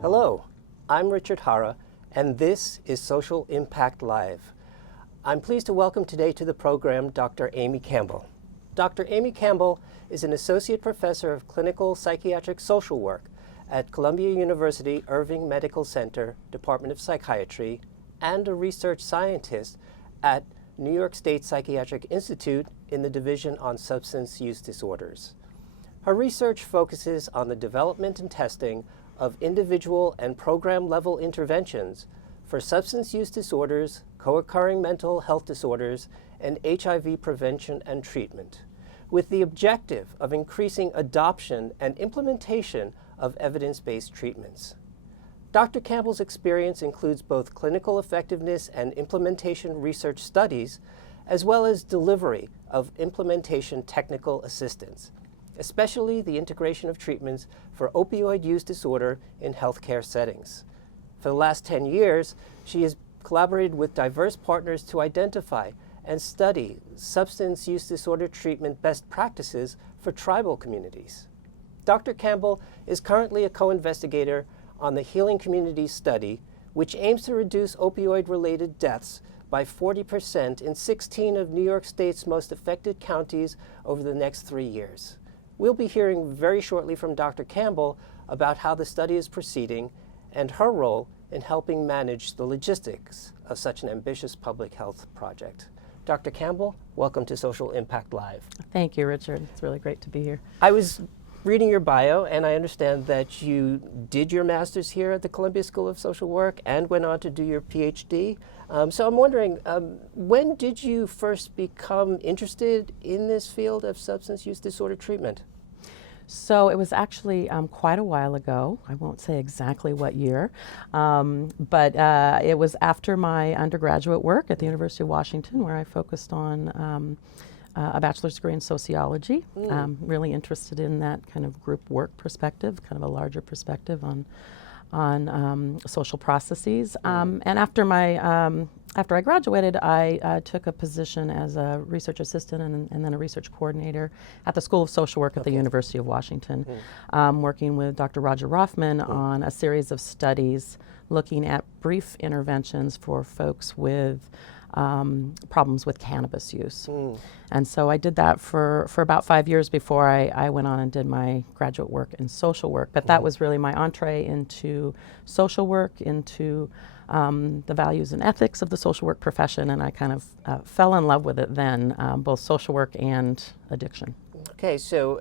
Hello, I'm Richard Hara, and this is Social Impact Live. I'm pleased to welcome today to the program Dr. Amy Campbell. Dr. Amy Campbell is an Associate Professor of Clinical Psychiatric Social Work at Columbia University Irving Medical Center, Department of Psychiatry, and a research scientist at New York State Psychiatric Institute in the Division on Substance Use Disorders. Her research focuses on the development and testing of individual and program-level interventions for substance use disorders, co-occurring mental health disorders, and HIV prevention and treatment, with the objective of increasing adoption and implementation of evidence-based treatments. Dr. Campbell's experience includes both clinical effectiveness and implementation research studies, as well as delivery of implementation technical assistance, especially the integration of treatments for opioid use disorder in healthcare settings. For the last 10 years, she has collaborated with diverse partners to identify and study substance use disorder treatment best practices for tribal communities. Dr. Campbell is currently a co-investigator on the Healing Communities Study, which aims to reduce opioid-related deaths by 40% in 16 of New York State's most affected counties over the next 3 years. We'll be hearing very shortly from Dr. Campbell about how the study is proceeding and her role in helping manage the logistics of such an ambitious public health project. Dr. Campbell, welcome to Social Impact Live. Thank you, Richard. It's really great to be here. I was reading your bio, and I understand that you did your master's here at the Columbia School of Social Work and went on to do your PhD. So I'm wondering, when did you first become interested in this field of substance use disorder treatment? So it was actually quite a while ago. I won't say exactly what year, but it was after my undergraduate work at the University of Washington, where I focused on a bachelor's degree in sociology. Really interested in that kind of group work perspective, kind of a larger perspective on social processes. And after I graduated, I took a position as a research assistant and then a research coordinator at the School of Social Work at the University of Washington, working with Dr. Roger Rothman on a series of studies looking at brief interventions for folks with problems with cannabis use. And so I did that for about 5 years before I went on and did my graduate work in social work. But that was really my entree into social work, into the values and ethics of the social work profession, and I kind of fell in love with it then, both social work and addiction. Okay, so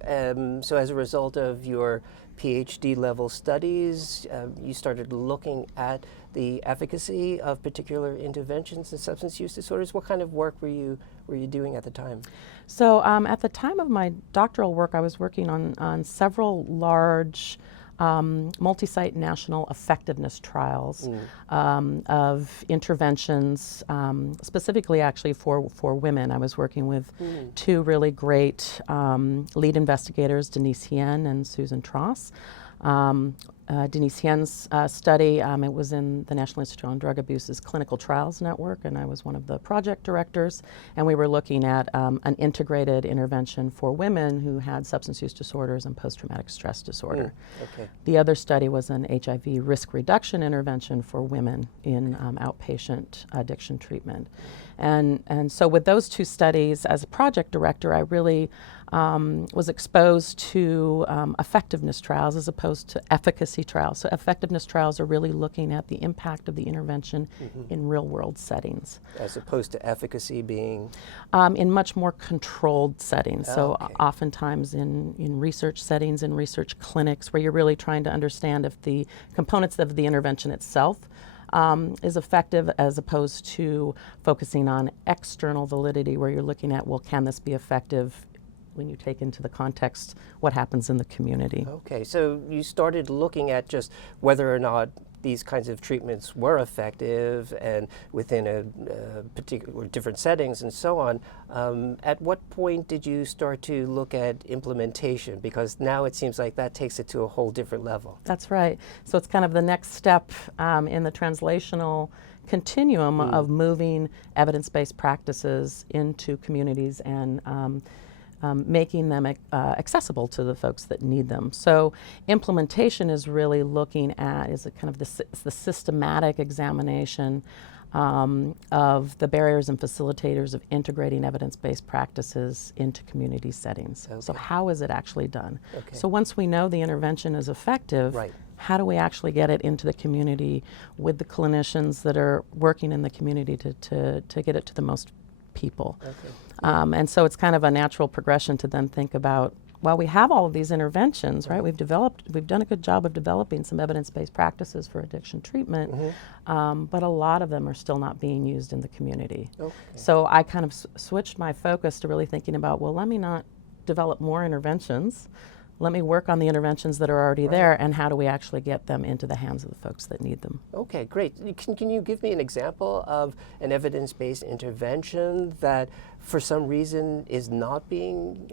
so as a result of your PhD level studies, you started looking at the efficacy of particular interventions in substance use disorders. What kind of work were you doing at the time? So at the time of my doctoral work, I was working on several large multi-site national effectiveness trials of interventions, specifically actually for women. I was working with two really great lead investigators, Denise Hien and Susan Tross. Denise Hien's study, it was in the National Institute on Drug Abuse's Clinical Trials Network, and I was one of the project directors, and we were looking at an integrated intervention for women who had substance use disorders and post-traumatic stress disorder. Okay. The other study was an HIV risk reduction intervention for women in outpatient addiction treatment. And so with those two studies, as a project director, I really was exposed to effectiveness trials as opposed to efficacy trials. So effectiveness trials are really looking at the impact of the intervention in real-world settings. As opposed to efficacy being? In much more controlled settings. So oftentimes in research settings, in research clinics, where you're really trying to understand if the components of the intervention itself is effective, as opposed to focusing on external validity, where you're looking at, well, can this be effective when you take into the context what happens in the community. Okay, so you started looking at just whether or not these kinds of treatments were effective and within a particular different settings and so on. At what point did you start to look at implementation? Because now it seems like that takes it to a whole different level. That's right. So it's kind of the next step in the translational continuum of moving evidence-based practices into communities and making them accessible to the folks that need them. So implementation is really looking at, is it kind of the systematic examination of the barriers and facilitators of integrating evidence-based practices into community settings. Okay. So how is it actually done? Okay. So once we know the intervention is effective, Right. how do we actually get it into the community with the clinicians that are working in the community to get it to the most people? Okay. And so it's kind of a natural progression to then think about, well, we have all of these interventions, right? We've done a good job of developing some evidence-based practices for addiction treatment, but a lot of them are still not being used in the community. Okay. So I kind of switched my focus to really thinking about, well, let me not develop more interventions. Let me work on the interventions that are already there, and how do we actually get them into the hands of the folks that need them? Okay, great. Can you give me an example of an evidence-based intervention that for some reason is not being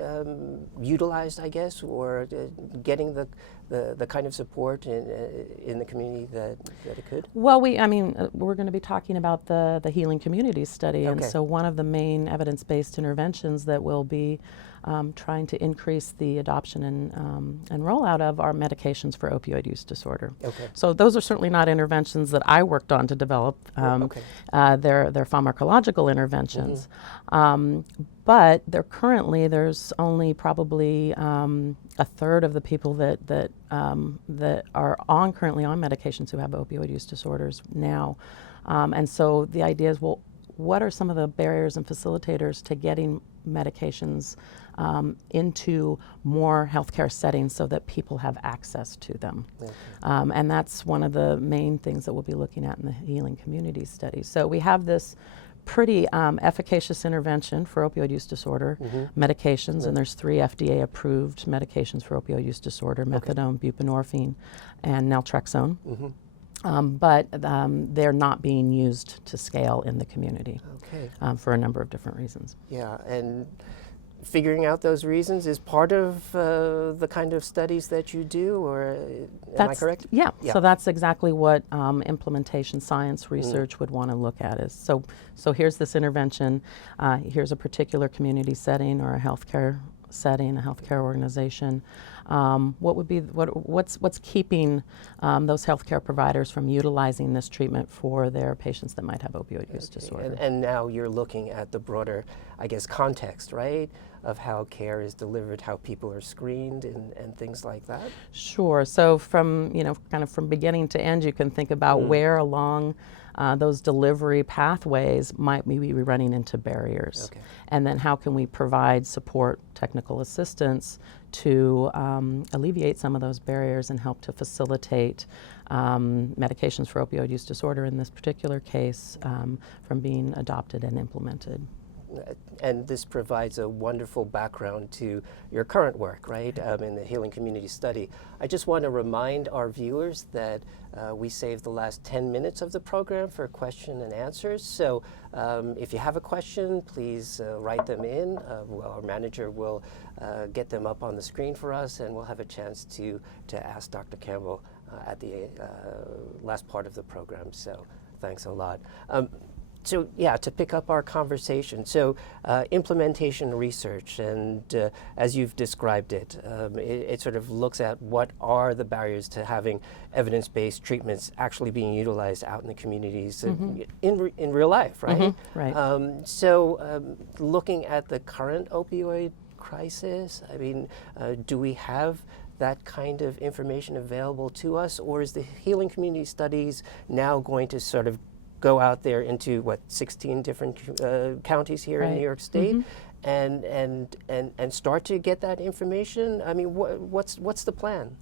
utilized, I guess, or getting the kind of support in the community that it could? Well, we're going to be talking about the Healing Communities study, and so one of the main evidence-based interventions that will be trying to increase the adoption and rollout of are medications for opioid use disorder. Okay. So those are certainly not interventions that I worked on to develop. They're pharmacological interventions. But there's only probably a third of the people that are currently on medications who have opioid use disorders now. And so the idea is, well, what are some of the barriers and facilitators to getting medications into more healthcare settings so that people have access to them? Okay. And that's one of the main things that we'll be looking at in the Healing Communities study. So we have this pretty efficacious intervention for opioid use disorder medications, and there's 3 FDA-approved medications for opioid use disorder: methadone, buprenorphine, and naltrexone. But they're not being used to scale in the community for a number of different reasons. Yeah, and figuring out those reasons is part of the kind of studies that you do, or am I correct? Yeah, so that's exactly what implementation science research would want to look at. Is so here's this intervention, here's a particular community setting or a healthcare setting, a healthcare organization. What's keeping those healthcare providers from utilizing this treatment for their patients that might have opioid use disorder? And now you're looking at the broader, I guess, context, right, of how care is delivered, how people are screened, and things like that. Sure. So from beginning to end, you can think about where along those delivery pathways might we be running into barriers, and then how can we provide support, technical assistance to alleviate some of those barriers and help to facilitate medications for opioid use disorder in this particular case from being adopted and implemented. And this provides a wonderful background to your current work, right, in the Healing Community Study. I just want to remind our viewers that we saved the last 10 minutes of the program for question and answers. So if you have a question, please write them in. Our manager will get them up on the screen for us, and we'll have a chance to ask Dr. Campbell at the last part of the program. So thanks a lot. So yeah, to pick up our conversation, so implementation research, and as you've described it, it sort of looks at what are the barriers to having evidence-based treatments actually being utilized out in the communities in real life, right? Right. So looking at the current opioid crisis, I mean, do we have that kind of information available to us, or is the Healing Community Studies now going to sort of go out there into 16 different counties here in New York State, and start to get that information? I mean, what's the plan?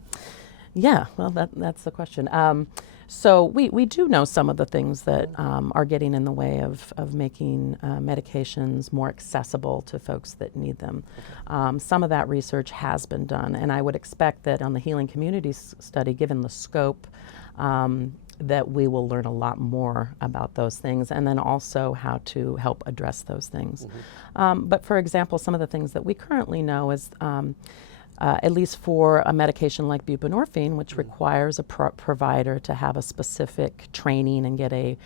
Yeah, well, that's the question. So we do know some of the things that are getting in the way of making medications more accessible to folks that need them. Some of that research has been done, and I would expect that on the Healing Communities study, given the scope, that we will learn a lot more about those things, and then also how to help address those things. But for example, some of the things that we currently know is, at least for a medication like buprenorphine, which requires a provider to have a specific training and get a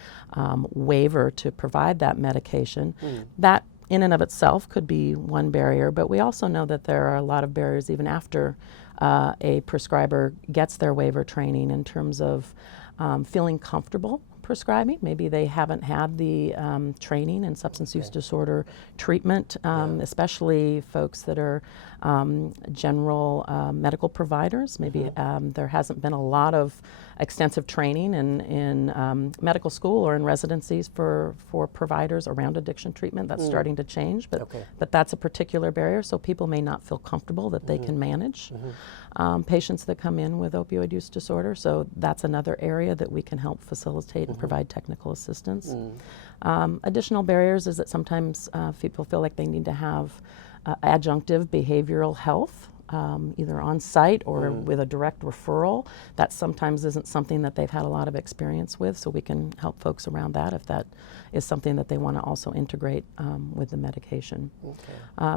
waiver to provide that medication, that in and of itself could be one barrier, but we also know that there are a lot of barriers even after a prescriber gets their waiver training in terms of feeling comfortable prescribing. Maybe they haven't had the training in substance use disorder treatment, especially folks that are general medical providers. Maybe there hasn't been a lot of extensive training in medical school or in residencies for providers around addiction treatment. That's starting to change, but that's a particular barrier. So people may not feel comfortable that they can manage patients that come in with opioid use disorder. So that's another area that we can help facilitate and provide technical assistance. Additional barriers is that sometimes people feel like they need to have adjunctive behavioral health, either on site or with a direct referral. That sometimes isn't something that they've had a lot of experience with, so we can help folks around that if that is something that they want to also integrate with the medication.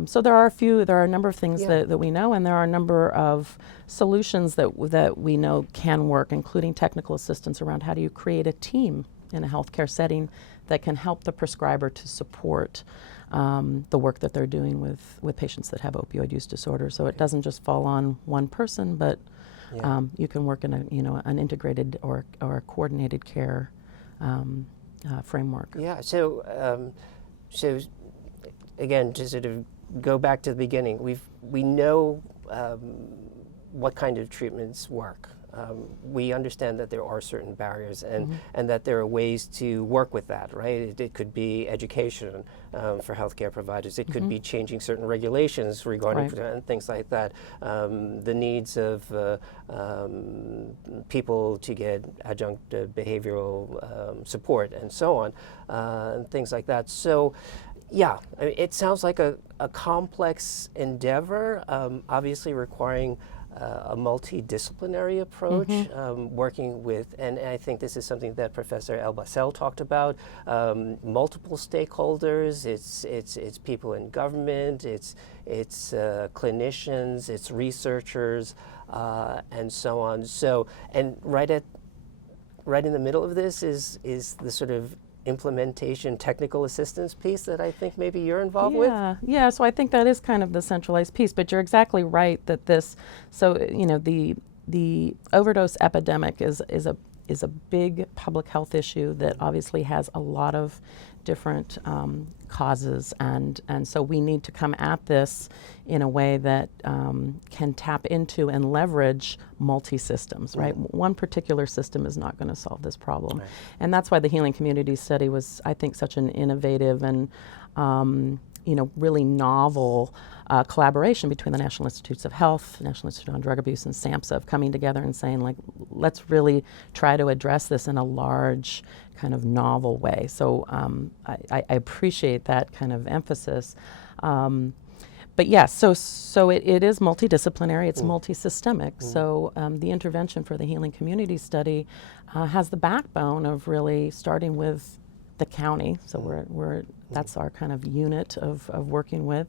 So there are a number of things that we know, and there are a number of solutions that we know can work, including technical assistance around how do you create a team in a healthcare setting that can help the prescriber to support the work that they're doing with patients that have opioid use disorder. So it doesn't just fall on one person, but you can work in an integrated or a coordinated care framework. Yeah. So again, to sort of go back to the beginning, we know what kind of treatments work. We understand that there are certain barriers and that there are ways to work with that, right? It could be education for healthcare providers. It could be changing certain regulations regarding things like that. The needs of people to get adjunct behavioral support and so on, and things like that. So yeah, it sounds like a complex endeavor, obviously requiring a multidisciplinary approach, working with, and I think this is something that Professor Elbasell talked about, multiple stakeholders. It's people in government, it's clinicians, it's researchers, and so on. So, and right in the middle of this is the sort of implementation technical assistance piece that I think maybe you're involved with? Yeah, so I think that is kind of the centralized piece, but you're exactly right that the overdose epidemic is a big public health issue that obviously has a lot of different causes, and so we need to come at this in a way that can tap into and leverage multi-systems, right? One particular system is not going to solve this problem. And that's why the Healing Community Study was, I think, such an innovative and really novel collaboration between the National Institutes of Health, National Institute on Drug Abuse, and SAMHSA of coming together and saying, like, let's really try to address this in a large, kind of novel way. So I appreciate that kind of emphasis. But yes, so it is multidisciplinary, it's multi-systemic. So the intervention for the Healing Community Study has the backbone of really starting with the county. So that's our kind of unit of working with.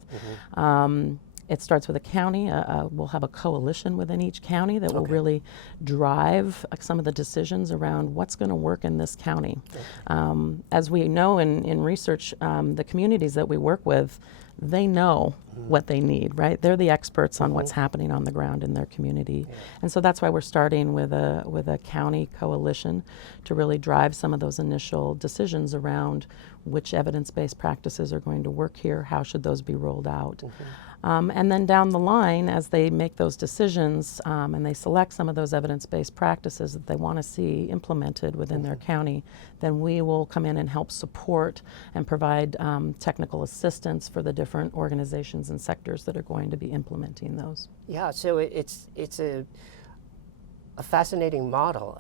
It starts with a county. We'll have a coalition within each county that will really drive some of the decisions around what's going to work in this county. As we know in research, the communities that we work with, they know what they need, right? They're the experts on what's happening on the ground in their community. And so that's why we're starting with a county coalition to really drive some of those initial decisions around which evidence-based practices are going to work here, how should those be rolled out. And then down the line, as they make those decisions and they select some of those evidence-based practices that they want to see implemented within their county, then we will come in and help support and provide technical assistance for the different organizations and sectors that are going to be implementing those. Yeah, so it's a fascinating model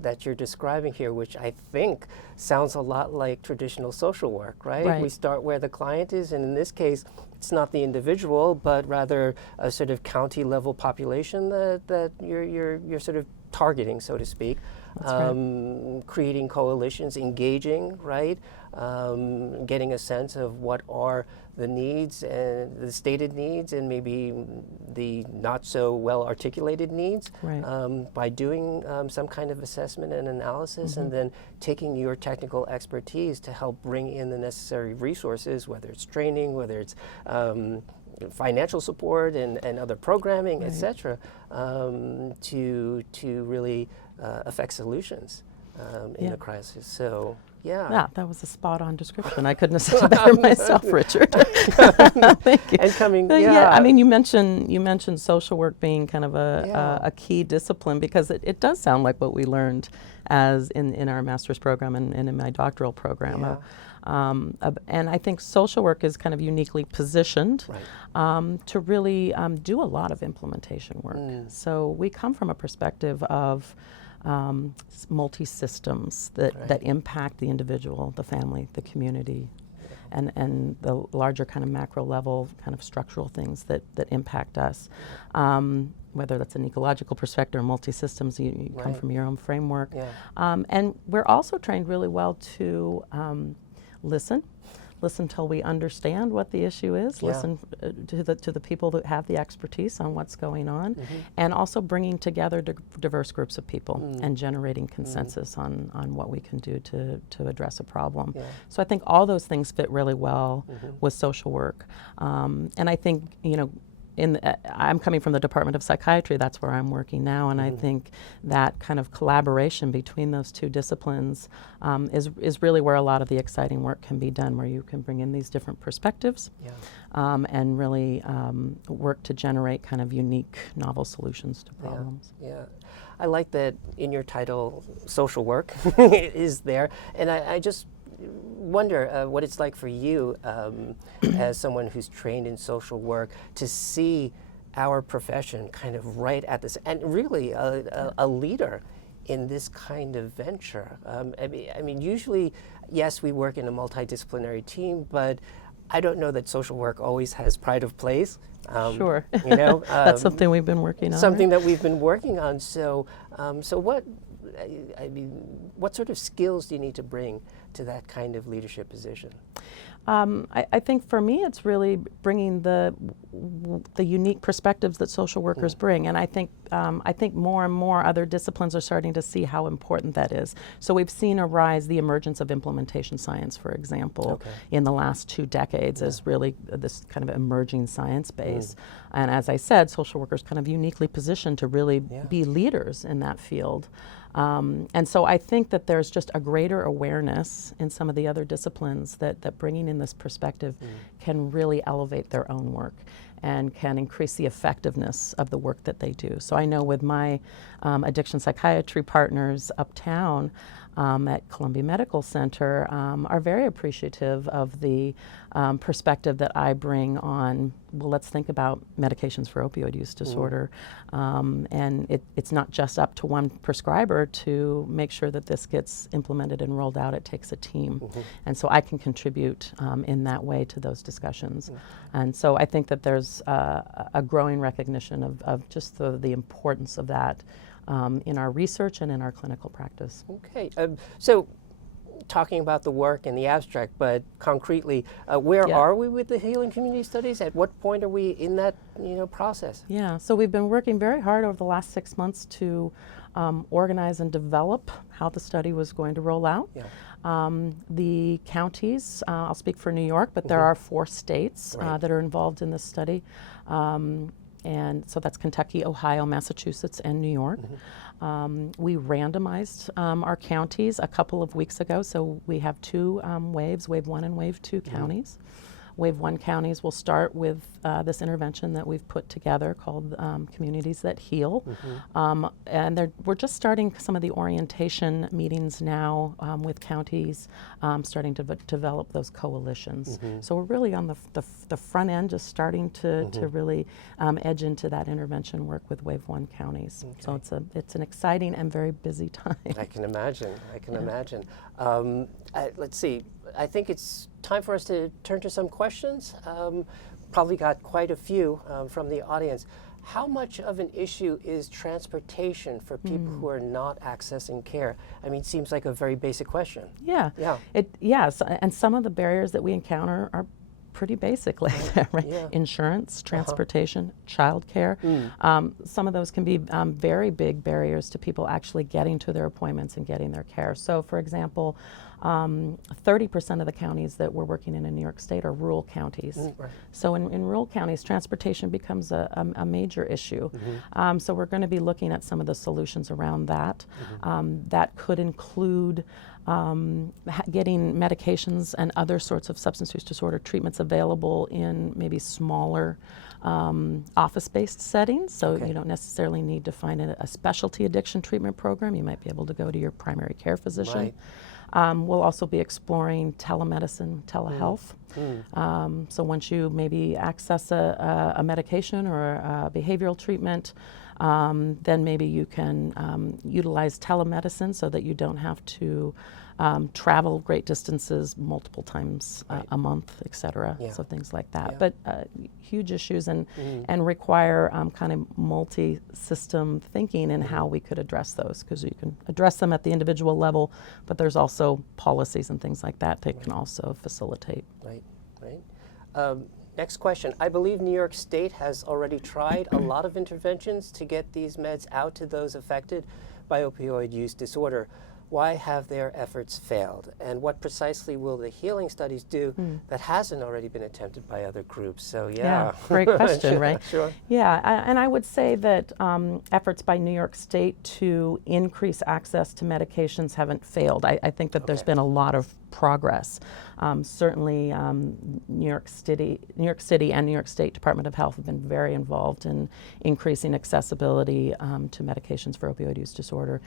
that you're describing here, which I think sounds a lot like traditional social work, right? We start where the client is, and in this case, it's not the individual, but rather a sort of county level population that you're sort of targeting, so to speak, creating coalitions, engaging, right? Getting a sense of what are the needs and the stated needs and maybe the not so well articulated needs, by doing some kind of assessment and analysis, and then taking your technical expertise to help bring in the necessary resources, whether it's training, whether it's financial support and other programming, etc., to really affect solutions in the crisis. So. Yeah, that was a spot-on description. I couldn't have said it better myself, Richard. Thank you. And coming, I mean, you mentioned social work being kind of a key discipline, because it does sound like what we learned as in our master's program and in my doctoral program. And I think social work is kind of uniquely positioned to really do a lot of implementation work. So we come from a perspective of multi-systems that impact the individual, the family, the community, and the larger kind of macro level kind of structural things that impact us. Whether that's an ecological perspective or multi-systems, you come from your own framework. And we're also trained really well to listen till we understand what the issue is, listen to the people that have the expertise on what's going on, and also bringing together diverse groups of people and generating consensus on what we can do to address a problem. So I think all those things fit really well with social work. And I think, I'm coming from the Department of Psychiatry, that's where I'm working now, and I think that kind of collaboration between those two disciplines is really where a lot of the exciting work can be done, where you can bring in these different perspectives and really work to generate kind of unique, novel solutions to problems. I like that in your title, social work is there, and I just wonder what it's like for you as someone who's trained in social work to see our profession kind of right at this, and really a leader in this kind of venture. I mean, usually, yes, we work in a multidisciplinary team, but I don't know that social work always has pride of place. Sure. That's something we've been working on. Something that we've been working on. So what sort of skills do you need to bring to that kind of leadership position? I think for me it's really bringing the unique perspectives that social workers bring, and I think more and more other disciplines are starting to see how important that is. So we've seen the emergence of implementation science, for example, in the last 2 decades as really this kind of emerging science base. And as I said, social workers kind of uniquely positioned to really be leaders in that field. And so I think that there's just a greater awareness in some of the other disciplines that bringing in this perspective can really elevate their own work and can increase the effectiveness of the work that they do. So I know with my addiction psychiatry partners uptown at Columbia Medical Center are very appreciative of the perspective that I bring on, well, let's think about medications for opioid use disorder. And it's not just up to one prescriber to make sure that this gets implemented and rolled out. It takes a team. And so I can contribute in that way to those discussions. And so I think that there's a growing recognition of just the importance of that in our research and in our clinical practice. Okay, so talking about the work and the abstract, but concretely, where are we with the healing community studies? At what point are we in that process? Yeah, so we've been working very hard over the last 6 months to organize and develop how the study was going to roll out. The counties, I'll speak for New York, but there are 4 states that are involved in this study. And so that's Kentucky, Ohio, Massachusetts, and New York. We randomized our counties a couple of weeks ago, so we have 2 waves, Wave 1 and Wave 2 counties. Wave 1 counties will start with this intervention that we've put together called Communities That Heal. And we're just starting some of the orientation meetings now with counties, starting to develop those coalitions. So we're really on the front end, just starting to really edge into that intervention work with Wave 1 counties. So it's an exciting and very busy time. I can imagine. I can imagine. Let's see. I think it's time for us to turn to some questions. Probably got quite a few from the audience. How much of an issue is transportation for people who are not accessing care? I mean, it seems like a very basic question. Yeah. Yeah. Yes, and some of the barriers that we encounter are pretty basic, like that, right? Yeah. Insurance, transportation, childcare. Some of those can be very big barriers to people actually getting to their appointments and getting their care. So, for example, 30% of the counties that we're working in New York State are rural counties. Right. So in rural counties, transportation becomes a major issue. So we're going to be looking at some of the solutions around that. That could include getting medications and other sorts of substance use disorder treatments available in maybe smaller office-based settings. So you don't necessarily need to find a specialty addiction treatment program. You might be able to go to your primary care physician. Right. We'll also be exploring telemedicine, telehealth. So once you maybe access a medication or a behavioral treatment, then maybe you can utilize telemedicine so that you don't have to travel great distances multiple times a month, et cetera. Yeah. So things like that. Yeah. But huge issues and require kind of multi-system thinking in how we could address those, because you can address them at the individual level, but there's also policies and things like that that can also facilitate. Right, right. Next question. I believe New York State has already tried a lot of interventions to get these meds out to those affected by opioid use disorder. Why have their efforts failed? And what precisely will the healing studies do that hasn't already been attempted by other groups? So Yeah, great question, right? Sure. Yeah, and I would say that efforts by New York State to increase access to medications haven't failed. I think that there's been a lot of progress. Certainly, New York City and New York State Department of Health have been very involved in increasing accessibility to medications for opioid use disorder,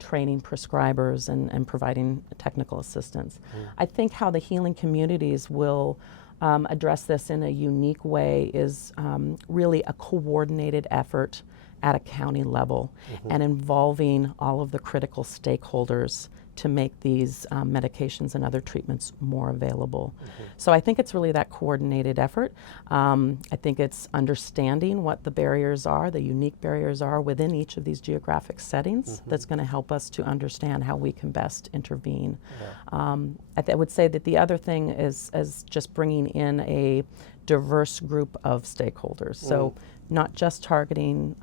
training prescribers and providing technical assistance. I think how the healing communities will address this in a unique way is really a coordinated effort at a county level and involving all of the critical stakeholders to make these medications and other treatments more available. So I think it's really that coordinated effort. I think it's understanding what the barriers are, the unique barriers are within each of these geographic settings that's going to help us to understand how we can best intervene. I would say that the other thing is just bringing in a diverse group of stakeholders. So not just targeting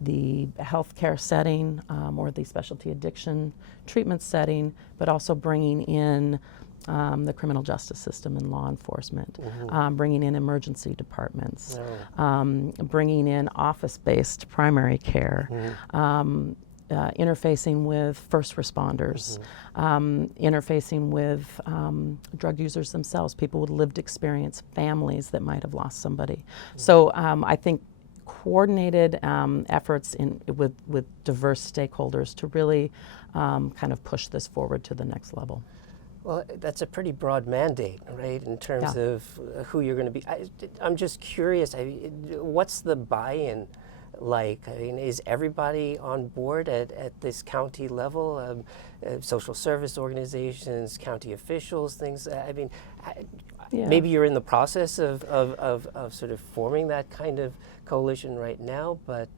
the healthcare setting or the specialty addiction treatment setting, but also bringing in the criminal justice system and law enforcement, bringing in emergency departments, bringing in office-based primary care, interfacing with first responders, interfacing with drug users themselves, people with lived experience, families that might have lost somebody. So I think coordinated efforts with diverse stakeholders to really kind of push this forward to the next level. Well, that's a pretty broad mandate, right, in terms of who you're going to be. I'm just curious, what's the buy-in like? I mean, is everybody on board at this county level? Social service organizations, county officials, things, I mean, maybe you're in the process of sort of forming that kind of coalition right now, but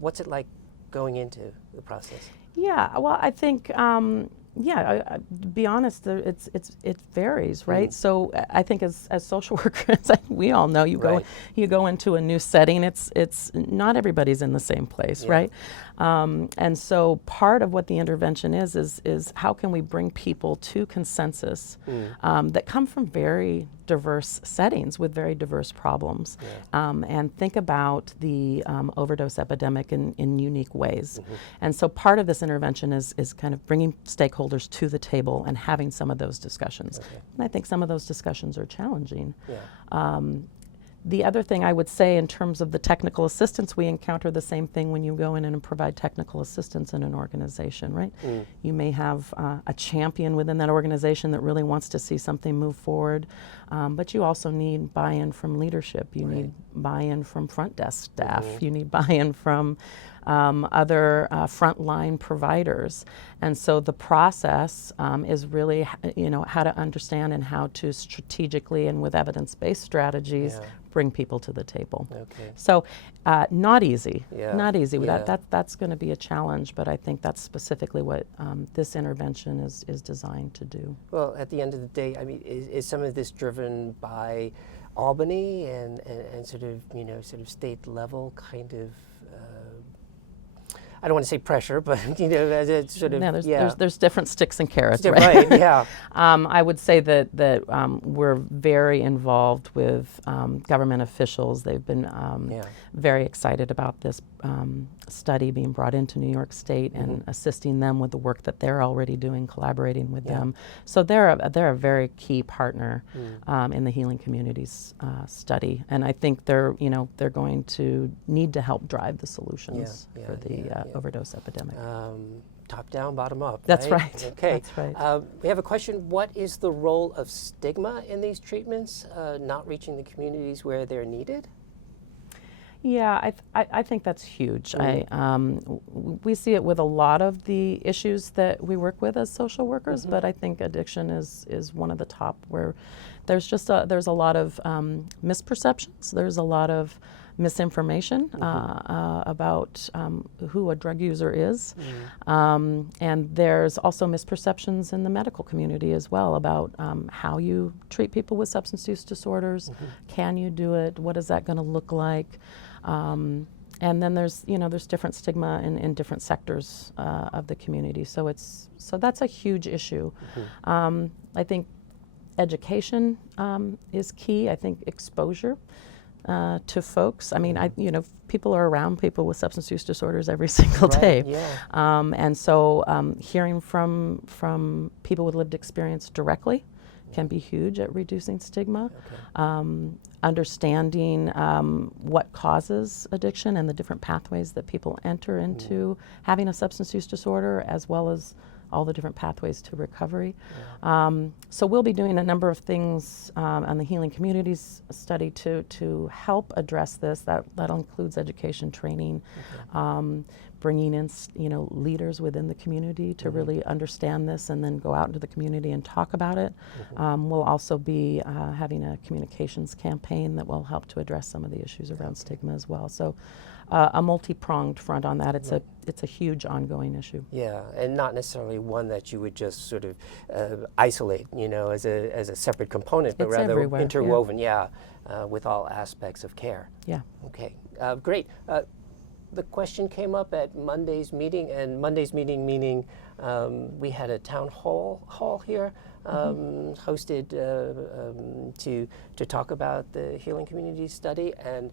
what's it like going into the process? Yeah, well, I think, to be honest, it varies, right? So I think as social workers, we all know you go into a new setting. It's not everybody's in the same place, right? And so part of what the intervention is how can we bring people to consensus that come from very diverse settings with very diverse problems, and think about the overdose epidemic in unique ways. And so part of this intervention is kind of bringing stakeholders to the table and having some of those discussions. And I think some of those discussions are challenging. The other thing I would say in terms of the technical assistance, we encounter the same thing when you go in and provide technical assistance in an organization, right? You may have a champion within that organization that really wants to see something move forward, but you also need buy-in from leadership. You need buy-in from front desk staff. You need buy-in from other frontline providers. And so the process is really, how to understand and how to strategically and with evidence-based strategies bring people to the table. Okay. So not easy, Yeah. not easy. Yeah. That's going to be a challenge, but I think that's specifically what this intervention is designed to do. Well, at the end of the day, I mean, is some of this driven by Albany and sort of, sort of state level kind of, I don't want to say pressure, but, as a sort of, There's different sticks and carrots, right? right? Yeah. I would say that we're very involved with government officials. They've been very excited about this study being brought into New York State and assisting them with the work that they're already doing, collaborating with them. So they're a very key partner in the Healing Communities study, and I think they're going to need to help drive the solutions for the overdose epidemic. Top down, bottom up. That's right. right. Okay. That's right. We have a question. What is the role of stigma in these treatments, not reaching the communities where they're needed? Yeah, I think that's huge. We see it with a lot of the issues that we work with as social workers, but I think addiction is one of the top where there's there's a lot of misperceptions. There's a lot of misinformation about who a drug user is, and there's also misperceptions in the medical community as well about how you treat people with substance use disorders. Can you do it? What is that going to look like? And then there's different stigma in different sectors of the community. So that's a huge issue. I think education is key. I think exposure to folks. I mean, people are around people with substance use disorders every single day. And so hearing from people with lived experience directly can be huge at reducing stigma. Understanding what causes addiction and the different pathways that people enter into having a substance use disorder, as well as all the different pathways to recovery. So we'll be doing a number of things on the Healing Communities study to help address this. That includes education, training, bringing in leaders within the community to really understand this and then go out into the community and talk about it. We'll also be having a communications campaign that will help to address some of the issues around stigma as well. So a multi-pronged front on that. It's a huge ongoing issue. Yeah, and not necessarily one that you would just sort of isolate, as a separate component, but It's rather everywhere, interwoven, with all aspects of care. Yeah. Okay, great. The question came up at Monday's meeting, and Monday's meeting meaning we had a town hall here hosted to talk about the Healing Communities study, and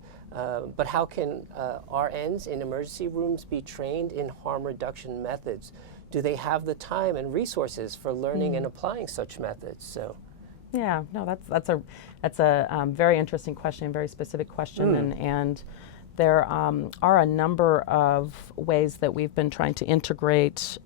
but how can RNs in emergency rooms be trained in harm reduction methods? Do they have the time and resources for learning and applying such methods? So. Yeah, no, that's a very interesting question, very specific question, and there are a number of ways that we've been trying to integrate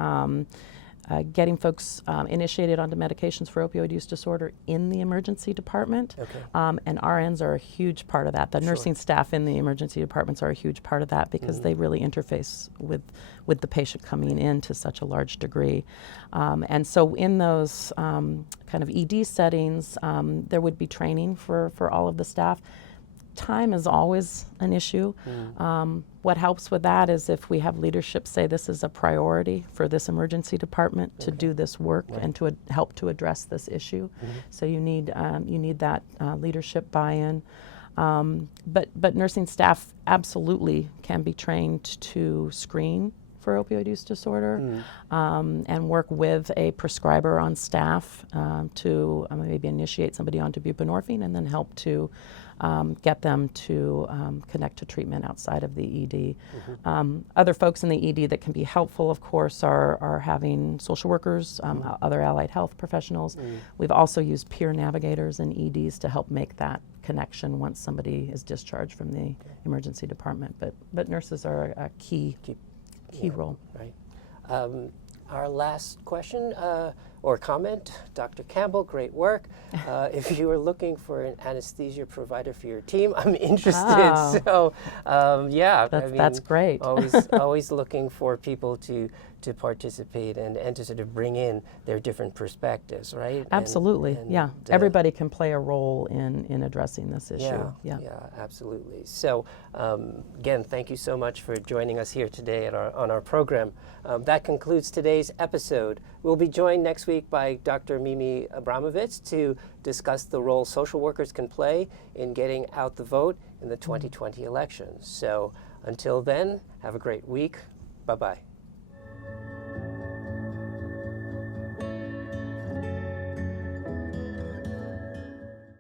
getting folks initiated onto medications for opioid use disorder in the emergency department. And RNs are a huge part of that. The nursing staff in the emergency departments are a huge part of that because they really interface with the patient coming in to such a large degree. And so in those kind of ED settings, there would be training for all of the staff. Time is always an issue. What helps with that is if we have leadership say this is a priority for this emergency department to do this work and to help to address this issue. So you need that leadership buy-in. But nursing staff absolutely can be trained to screen for opioid use disorder and work with a prescriber on staff to maybe initiate somebody onto buprenorphine and then help to get them to connect to treatment outside of the ED. Other folks in the ED that can be helpful, of course, are having social workers, other allied health professionals. We've also used peer navigators in EDs to help make that connection once somebody is discharged from the emergency department. But nurses are a key role. Right. Our last question, or comment. Dr. Campbell, great work. If you are looking for an anesthesia provider for your team, I'm interested. Oh. So, yeah, That's great. always looking for people to participate and to sort of bring in their different perspectives, right? Absolutely, yeah. Everybody can play a role in addressing this issue. Yeah, absolutely. So, again, thank you so much for joining us here today on our program. That concludes today's episode. We'll be joined next week by Dr. Mimi Abramovitz to discuss the role social workers can play in getting out the vote in the 2020 elections. So, until then, have a great week. Bye-bye.